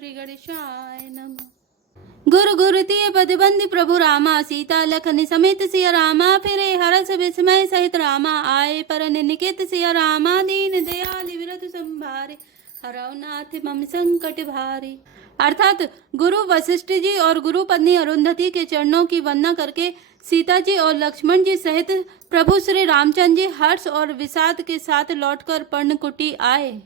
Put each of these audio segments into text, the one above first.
श्री गणेशाय नमः। गुरु गुरु तिय पद बंदी प्रभु रामा, सीता लखन समेत सिया रामा, फिरे हरस विस्मय सहित रामा, आए परन निकेत सिया रामा, दीन दयाल विरत संभारे, हरौ नाथ मम संकट भारी। अर्थात गुरु वशिष्ठ जी और गुरु पत्नी अरुंधति के चरणों की वंदना करके सीता जी और लक्ष्मण जी सहित प्रभु श्री रामचंद्र जी हर्ष और विषाद के साथ लौटकर पर्णकुटी आए।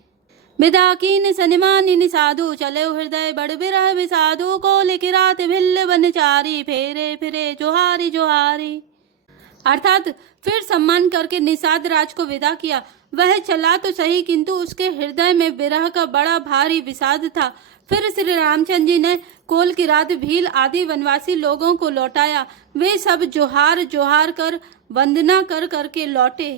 बिदाकीन सनिमानिन साधु, चले हृदय बड़ बिरह विषादु, को लिखिरात भिल्ल बनचारी, फेरे फिरे जोहारी जोहारी। अर्थात फिर सम्मान करके निषाद राज को विदा किया। वह चला तो सही, किंतु उसके हृदय में विरह का बड़ा भारी विषाद था। फिर श्री रामचंद्र जी ने कोल की रात भील आदि वनवासी लोगों को लौटाया। वे सब जोहार जोहार कर वंदना कर करके लौटे।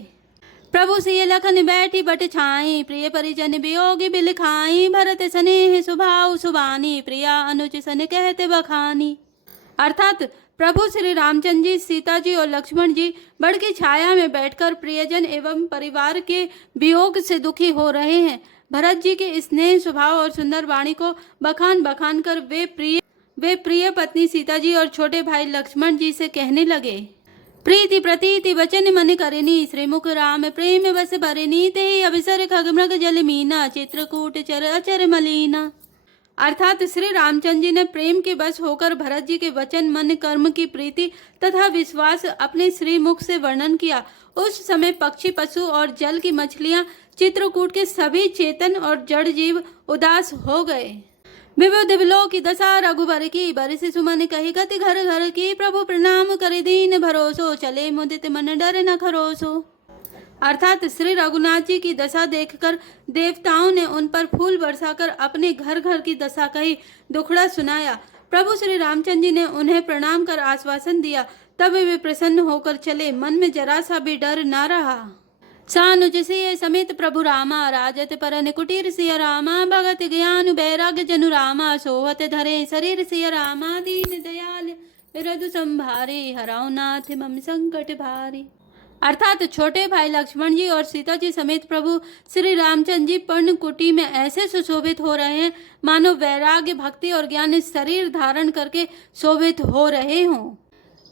प्रभु सिय लखन बैठी बट छाई, प्रिय परिजन वियोगी बिल खाई, भरत स्नेह सुभाव सुबानी, प्रिया अनुज सन कहते बखानी। अर्थात प्रभु श्री रामचंद्र जी, सीता जी और लक्ष्मण जी बड़ की छाया में बैठकर प्रियजन एवं परिवार के वियोग से दुखी हो रहे हैं। भरत जी के स्नेह स्वभाव और सुंदर वाणी को बखान बखान कर वे प्रिय पत्नी सीता जी और छोटे भाई लक्ष्मण जी से कहने लगे, प्रीति प्रतीति वचन मन करिनी, श्रीमुख राम प्रेम बस भरिनी, ते अवसर खगमृग जल मीना, चित्रकूट चर अचर मलीना। अर्थात श्री रामचंद्र जी ने प्रेम के बस होकर भरत जी के वचन मन कर्म की प्रीति तथा विश्वास अपने श्रीमुख से वर्णन किया। उस समय पक्षी पशु और जल की मछलियां, चित्रकूट के सभी चेतन और जड़ जीव उदास हो गए। विविध विलोक की दशा रघुबर की, बरिस सुमन कही गति घर घर की, प्रभु प्रणाम करे दीन भरोसो, चले मुदित मन डर न खरोसो। अर्थात श्री रघुनाथ जी की दशा देखकर देवताओं ने उन पर फूल बरसाकर अपने घर घर की दशा कही, दुखड़ा सुनाया। प्रभु श्री रामचंद्र जी ने उन्हें प्रणाम कर आश्वासन दिया। तब वे प्रसन्न होकर चले, मन में जरा सा भी डर न रहा। सानुज सिय समेत प्रभु रामा, राजत परन कुटीर सिय रामा, भगत ज्ञान बैराग्य जनु रामा, सोहत धरे शरीर सिय रामा, दीन दयाल विरधु संभारे, हरौ नाथ मम संकट भारी। अर्थात छोटे भाई लक्ष्मण जी और सीता जी समेत प्रभु श्री रामचंद्र जी पर्णकुटी में ऐसे सुशोभित हो रहे हैं मानो वैराग्य भक्ति और ज्ञान शरीर धारण करके शोभित हो रहे हों।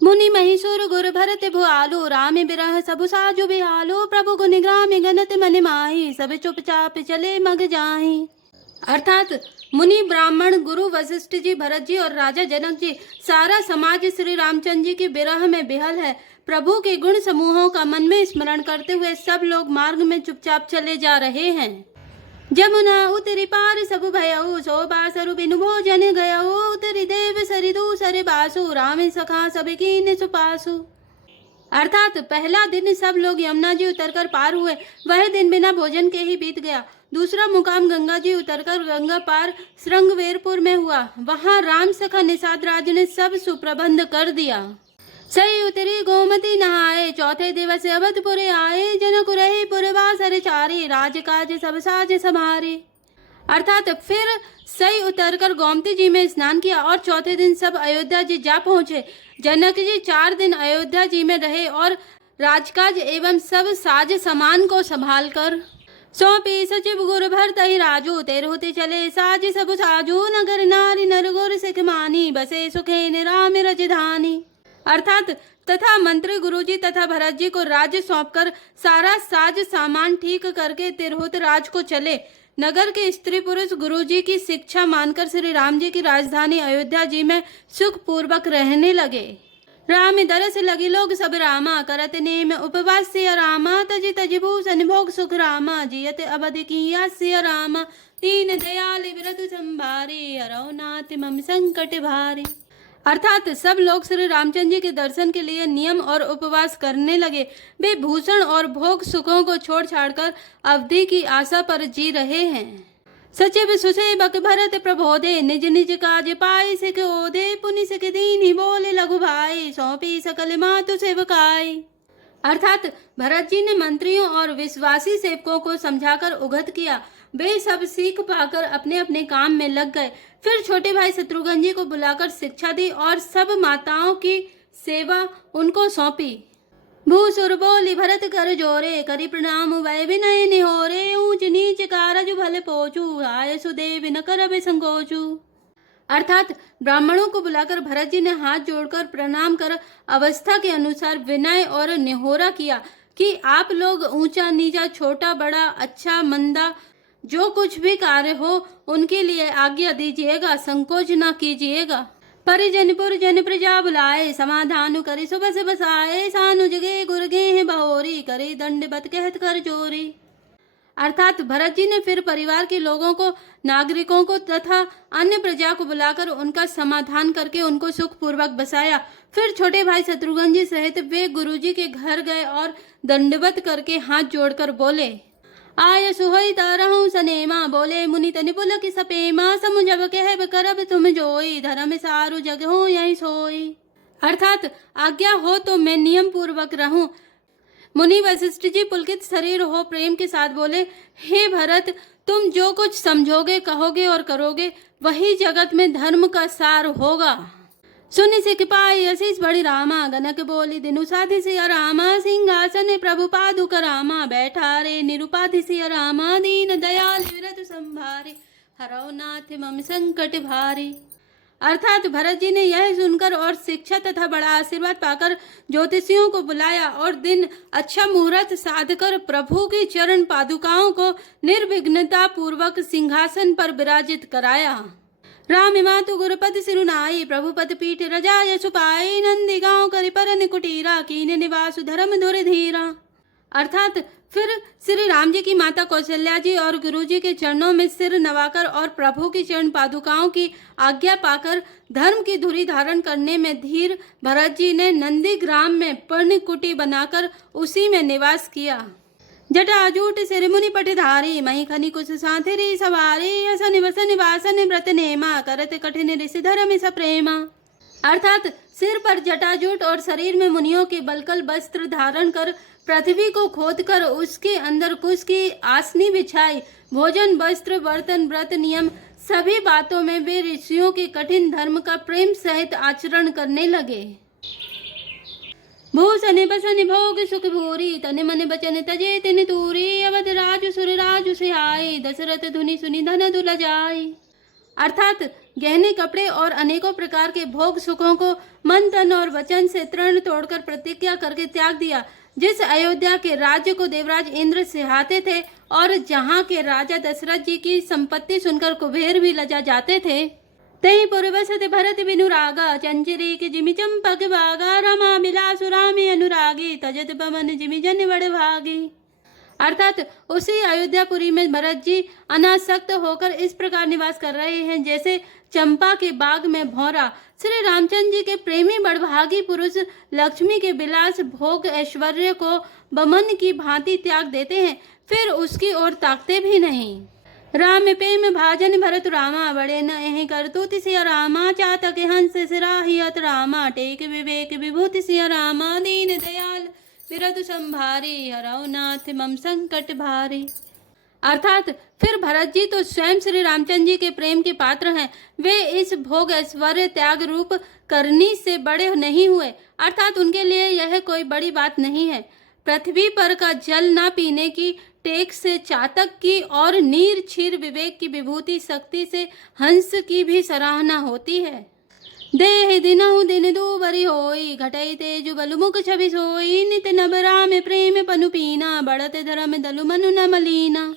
मुनि महिषुर गुर भरत भुआलो, राम बिरह सबु साजु बिहालो, प्रभु गुण ग्राम गनत मन माही, सब चुपचाप चले मग जाही। अर्थात मुनि ब्राह्मण गुरु वशिष्ठ जी, भरत जी और राजा जनक जी, सारा समाज श्री रामचंद्र जी की बिरह में बिहल है। प्रभु के गुण समूहों का मन में स्मरण करते हुए सब लोग मार्ग में चुपचाप चले जा रहे हैं। जमुना उतरी पार सब भयऊ, सो बासरु बिनु भोजन गयऊ, उतरी देव सरिदू सर बासु, राम सखा सब कीन सुपासु। अर्थात पहला दिन सब लोग यमुना जी उतरकर पार हुए, वह दिन बिना भोजन के ही बीत गया। दूसरा मुकाम गंगा जी उतरकर गंगा पार श्रृंगवेरपुर में हुआ। वहां राम सखा निषाद राज ने सब सुप्रबंध कर दिया। सही उतरी गोमती नहाए, चौथे दिवस अवधपुर आए, जनक रहे पुरवासर चारे, राजकाज सब साज समारे। अर्थात फिर सही उतरकर गोमती जी में स्नान किया और चौथे दिन सब अयोध्या जी जा पहुंचे। जनक जी 4 दिन अयोध्या जी में रहे और राजकाज एवं सब साज सामान को संभाल कर सौंपी सचिव गुरु भरतहि राजू, तेरहुति चले साज सब साजू, नगर नारी नर गुर सिख मानी, बसे सुखेन राम रजधानी। अर्थात तथा मंत्री गुरुजी तथा भरत जी को राज्य सौंपकर सारा साज सामान ठीक करके तिरहुत राज को चले। नगर के स्त्री पुरुष गुरुजी की शिक्षा मानकर श्री राम जी की राजधानी अयोध्या जी में सुख पूर्वक रहने लगे। राम दरस लगी लोग सब रामा, करत नेम उपवास सिय रामा, तजि तजि भूषण भोग सुख रामा, जियत अवध किया सिय रामा, दीन दयाल विरधु संभारे, हरौ नाथ मम संकट भारी। अर्थात सब लोग श्री रामचंद्र जी के दर्शन के लिए नियम और उपवास करने लगे। वे भूषण और भोग सुखों को छोड़ छाड़कर अवधि की आशा पर जी रहे हैं। सचिव सुसेवक भरत प्रबोधे, निज निज काज पाए सिख ओधे, पुनि सिख दीन बोले लघु भाई, सौंपी सकल मातु सेवकाई। अर्थात भरत जी ने मंत्रियों और विश्वासी सेवकों को समझाकर उगत किया। वे सब सीख पाकर अपने अपने काम में लग गए। फिर छोटे भाई शत्रुघ्न जी को बुलाकर शिक्षा दी और सब माताओं की सेवा उनको सौंपी। भूसुर बोली भरत कर जोरे, करी प्रणाम वै विनय निहोरे, ऊंच नीच कारज भले पोचू, आय सुदेव न करबे संकोचू। अर्थात ब्राह्मणों को बुलाकर भरत जी ने हाथ जोड़कर प्रणाम कर अवस्था के अनुसार विनय और निहोरा किया कि आप लोग ऊंचा नीचा छोटा बड़ा अच्छा मंदा जो कुछ भी कार्य हो उनके लिए आज्ञा दीजिएगा, संकोच न कीजिएगा। परिजनपुर जन प्रजा बुलाए, समाधान करी सुबह बसाए, सानु जगे गुरगे बहोरी, करे दंडवत कहत कर जोरी। अर्थात भरत जी ने फिर परिवार के लोगों को, नागरिकों को तथा अन्य प्रजा को बुलाकर उनका समाधान करके उनको सुखपूर्वक बसाया। फिर छोटे भाई शत्रुघ्न जी सहित वे गुरु जी के घर गए और दंडवत करके हाथ जोड़कर बोले, आय सुहई तरहु सनेमा, बोले मुनि तनि पुलक सपेमा, समुझब कहब करब तुम जोई, धर्म सारु जग हो यही सोई। अर्थात आज्ञा हो तो मैं नियम पूर्वक रहूं। मुनि वशिष्ठ जी पुलकित शरीर हो प्रेम के साथ बोले, हे भरत, तुम जो कुछ समझोगे कहोगे और करोगे वही जगत में धर्म का सार होगा। सुनि सिख पाई असीस बड़ी रामा, गनक बोली दिनु साधि सिया रामा, सिंहासन प्रभु पादुक रामा, बैठा रे निरुपाधि सिया रामा, दीन दयाल विरत संभारे, हरौ नाथ मम संकट भारी। अर्थात भरत जी ने यह सुनकर और शिक्षा तथा बड़ा आशीर्वाद पाकर ज्योतिषियों को बुलाया और दिन अच्छा मुहूर्त साधकर प्रभु की चरण पादुकाओं को निर्विघ्नता पूर्वक सिंहासन पर विराजित कराया। राम मातु गुरुपद सिरुनाई, प्रभुपद पीठ रजाय सुपाई, नंदी गांव करि परन कुटीरा, कीन निवासु धर्म धुर धीरा। अर्थात फिर श्री राम जी की माता कौशल्या जी और गुरु जी के चरणों में सिर नवाकर और प्रभु की चरण पादुकाओं की आज्ञा पाकर धर्म की धुरी धारण करने में धीर भरत जी ने नंदी ग्राम में पर्णकुटी बनाकर उसी में निवास किया। जटाजूट सिर मुनि पटधारी, मही खनि कुश साथिरी सवारी, असन वसन वासन व्रत नेमा, करत कठिन ऋषि धर्म सप्रेमा। अर्थात सिर पर जटाजूट और शरीर में मुनियों के बलकल वस्त्र धारण कर पृथ्वी को खोदकर उसके अंदर कुश की आसनी बिछाई, भोजन वस्त्र बर्तन व्रत नियम सभी बातों में वे ऋषियों के कठिन धर्म का प्रेम सहित आचरण करने लगे। भूषण बसन भोग सुख भूरी, तन मन बचन तजे तिन तूरी, अवध राजु सुर राजु से आए, दशरथ धुनि सुनि धन दुल जाए। अर्थात गहने कपड़े और अनेकों प्रकार के भोग सुखों को मन तन और वचन से तृण तोड़कर प्रतिज्ञा करके त्याग दिया। जिस अयोध्या के राज्य को देवराज इंद्र सिहाते थे और जहाँ के राजा दशरथ जी की संपत्ति सुनकर कुबेर भी लजा जाते थे, तही पूर्वसत भरत बिनुरागा, चंचरी के जिमि चंपक बागा, रमा बिलासु रामे अनुरागी, तजत पवन जिमि जन बड़ भागी। अर्थात उसी अयोध्यापुरी में भरत जी अनासक्त होकर इस प्रकार निवास कर रहे हैं जैसे चंपा के बाग में भौरा। श्री रामचंद्र जी के प्रेमी बड़भागी पुरुष लक्ष्मी के विलास भोग ऐश्वर्य को बमन की भांति त्याग देते हैं, फिर उसकी ओर ताकते भी नहीं। राम प्रेम भाजन भरत रामा, बड़े न एहि करतूति सिया रामा, चातक हंस सिराहियत रामा, टेक विवेक विभूति सिया रामा, दीन दयाल विरत संभारी, हरौ नाथ मम संकट भारी। अर्थात फिर भरत जी तो स्वयं श्री रामचंद्र जी के प्रेम के पात्र हैं, वे इस भोग ऐश्वर्य त्याग रूप करनी से बड़े नहीं हुए, अर्थात उनके लिए यह कोई बड़ी बात नहीं है। पृथ्वी पर का जल न पीने की टेक से चातक की और नीर क्षीर विवेक की विभूति शक्ति से हंस की भी सराहना होती है। देह दिनहु दिन दूबरी होई, घटई तेजु बलु मुख छवि सोई, नित नभ राम प्रेम पनु पीना, बढ़त धर्म दलु मनु न मलीना।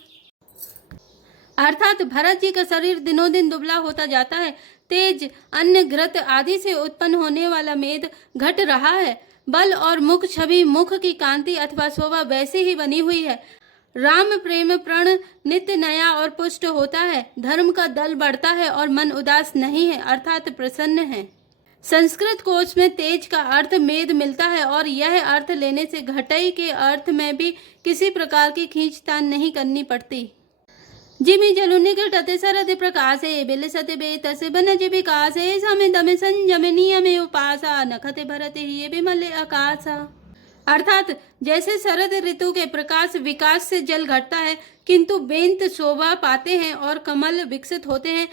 अर्थात भरत जी का शरीर दिनों दिन दुबला होता जाता है, तेज अन्न घृत आदि से उत्पन्न होने वाला मेद घट रहा है, बल और मुख छवि मुख की कांति अथवा शोभा वैसी ही बनी हुई है। राम प्रेम प्रण नित्य नया और पुष्ट होता है, धर्म का दल बढ़ता है और मन उदास नहीं है अर्थात प्रसन्न है। संस्कृत कोश में तेज का अर्थ मेद मिलता है और यह अर्थ लेने से घटई के अर्थ में भी किसी प्रकार की खींचतान नहीं करनी पड़ती। जिमि जलु निकटते सरद प्रकाशे, बिलसते बेतसे बनज विकासे, समे दमे संयमे नियमे उपासा, नखते भरते ही विमले आकाशा। अर्थात जैसे शरद ऋतु के प्रकाश विकास से जल घटता है किंतु बेंत शोभा पाते हैं और कमल विकसित होते हैं,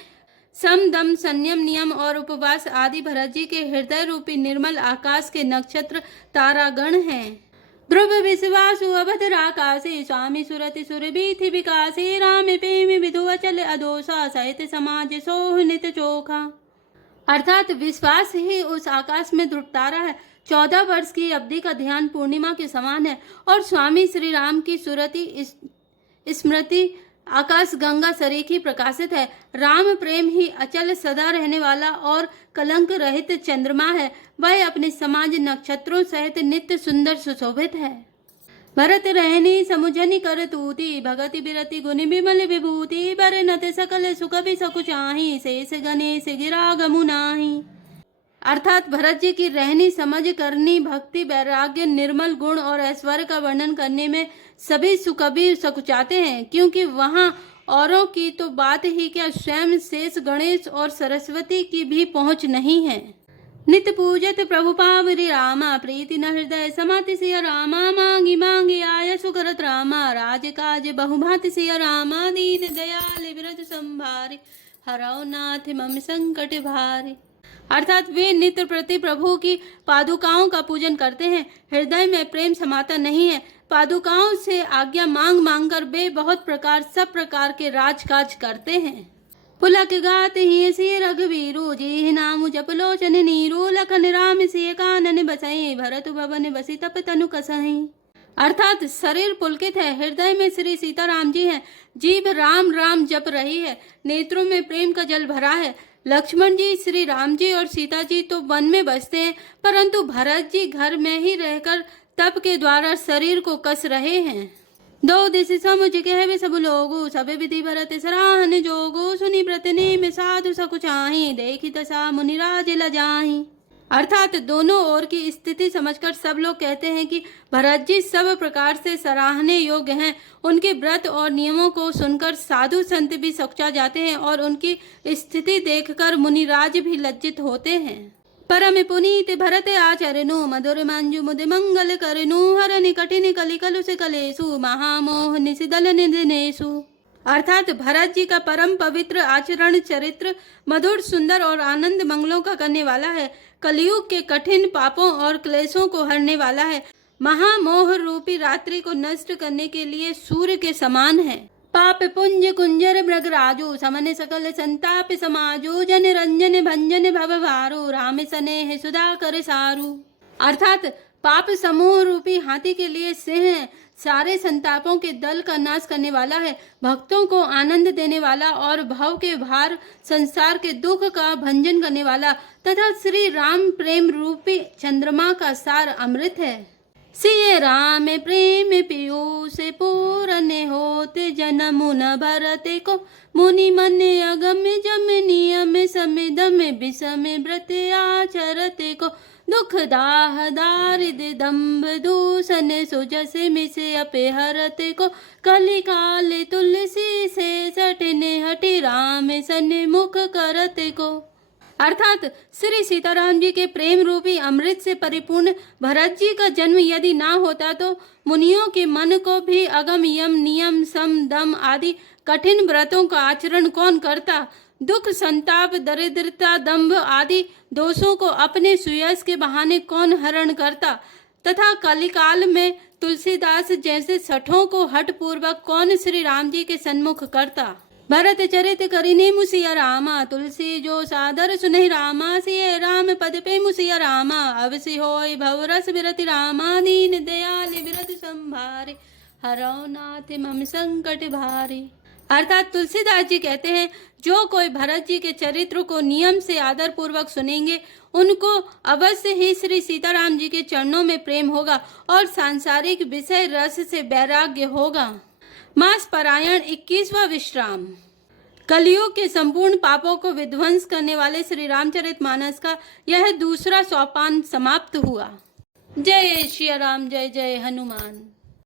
सम दम संयम नियम और उपवास आदि भरत जी के हृदय रूपी निर्मल आकाश के नक्षत्र तारागण हैं। ध्रुव विश्वासु अभद्राकाशे स्वामी सुरति सुरभीति विकासे राम प्रेम विधु अचल अदोषा सहित समाज सोह नित चोखा। अर्थात विश्वास ही उस आकाश में ध्रुव तारा है। 14 वर्ष की अवधि का ध्यान पूर्णिमा के समान है और स्वामी श्री राम की सुरति स्मृति आकाश गंगा सरीखी प्रकाशित है। राम प्रेम ही अचल सदा रहने वाला और कलंक रहित चंद्रमा है। वह अपने समाज नक्षत्रों सहित नित्य सुंदर सुशोभित है। भरत रहनी समुझनी कर तूती भगति बिरति गुनि विमल विभूति बर नत सकल सुख भी सकुचाही शेष गणेश गिरा गमु नाही। अर्थात भरत जी की रहनी समझ करनी भक्ति वैराग्य निर्मल गुण और ऐश्वर्य का वर्णन करने में सभी सुख भी सकुचाते हैं, क्योंकि वहाँ औरों की तो बात ही क्या स्वयं शेष गणेश और सरस्वती की भी पहुँच नहीं है। नित पूजत प्रभु पावरी रामा प्रीति न हृदय समाति सिया रामा मांगी मांगी आय सुकरत रामा राज काज बहुभाति सिया रामा दीन दयाल विरत संभारे हरौ नाथ मम संकट भारे। अर्थात वे नित्य प्रति प्रभु की पादुकाओं का पूजन करते हैं। हृदय में प्रेम समाता नहीं है। पादुकाओं से आज्ञा मांग मांग कर वे बहुत सब प्रकार के राजकाज करते हैं। पुलक गात ही सी रघुवीरु जी नाम जप लोचन नीरू लखन राम सिय कानन बसई भरत भवन बसी तप तनु कसई। अर्थात शरीर पुलकित है, हृदय में श्री सीताराम जी हैं, जीभ राम राम जप रही है, नेत्रों में प्रेम का जल भरा है। लक्ष्मण जी, श्री राम जी और सीता जी तो वन में बसते हैं, परंतु भरत जी घर में ही रहकर तप के द्वारा शरीर को कस रहे हैं। दो दिश समुझ कहवे सब लोगु सब विधि भरत सराहन जोगु सुनी व्रत नेम साधु सकुचाही देखी दशा मुनिराज लजाही। अर्थात दोनों ओर की स्थिति समझकर सब लोग कहते हैं कि भरत जी सब प्रकार से सराहने योग्य हैं। उनके व्रत और नियमों को सुनकर साधु संत भी सकुचा जाते हैं और उनकी स्थिति देखकर मुनिराज भी लज्जित होते हैं। परम पुनीत भरत आचरनु मधुर मंजु मुद मंगल करनु हरनि कठिन कलि कलुष कलेसु महामोह निशिदल निधनेसु। अर्थात भरत जी का परम पवित्र आचरण चरित्र मधुर सुंदर और आनंद मंगलों का करने वाला है। कलयुग के कठिन पापों और क्लेशों को हरने वाला है। महामोह रूपी रात्रि को नष्ट करने के लिए सूर्य के समान है। पाप पुंज कुंजर मृगराजु समन सकल संताप समाजु जन रंजन भंजन भवभारु राम स्नेह सुधा कर सारू। अर्थात पाप समूह रूपी हाथी के लिए सिंह सारे संतापों के दल का नाश करने वाला है, भक्तों को आनंद देने वाला और भव के भार संसार के दुख का भंजन करने वाला तथा श्री राम प्रेम रूपी चंद्रमा का सार अमृत है। सिय राम प्रेम पीयूष पूरन होते जन्म न भरते को मुनि मन अगम जम नियम समिदम विषम व्रत आचरते को दुख दाह दारिद दम्भ दूषण सुजस मिस अपे हरते को कलि काल तुलसी से सटने हटि राम सन्मुख करते को। अर्थात श्री सीताराम जी के प्रेम रूपी अमृत से परिपूर्ण भरत जी का जन्म यदि ना होता तो मुनियों के मन को भी अगम यम नियम सम दम आदि कठिन व्रतों का आचरण कौन करता। दुख संताप दरिद्रता दंभ आदि दोषों को अपने सुयश के बहाने कौन हरण करता तथा कलिकाल में तुलसीदास जैसे सठों को हठ पूर्वक कौन श्री राम जी के सन्मुख करता। भरत चरित करिने मुसिया रामा तुलसी जो सादर सुनहि रामा सिय राम पद पे मुसिया रामा अवसि होय भवरस विरति रामा दीन दयाल विरत संभारे हरौ नाथ मम संकट भारे। अर्थात तुलसीदास जी कहते हैं जो कोई भरत जी के चरित्र को नियम से आदर पूर्वक सुनेंगे उनको अवश्य ही श्री सीताराम जी के चरणों में प्रेम होगा और सांसारिक विषय रस से वैराग्य होगा। मास पारायण 21वां विश्राम। कलयुग के संपूर्ण पापों को विध्वंस करने वाले श्री रामचरितमानस का यह दूसरा सोपान समाप्त हुआ। जय श्री राम, जय जय हनुमान।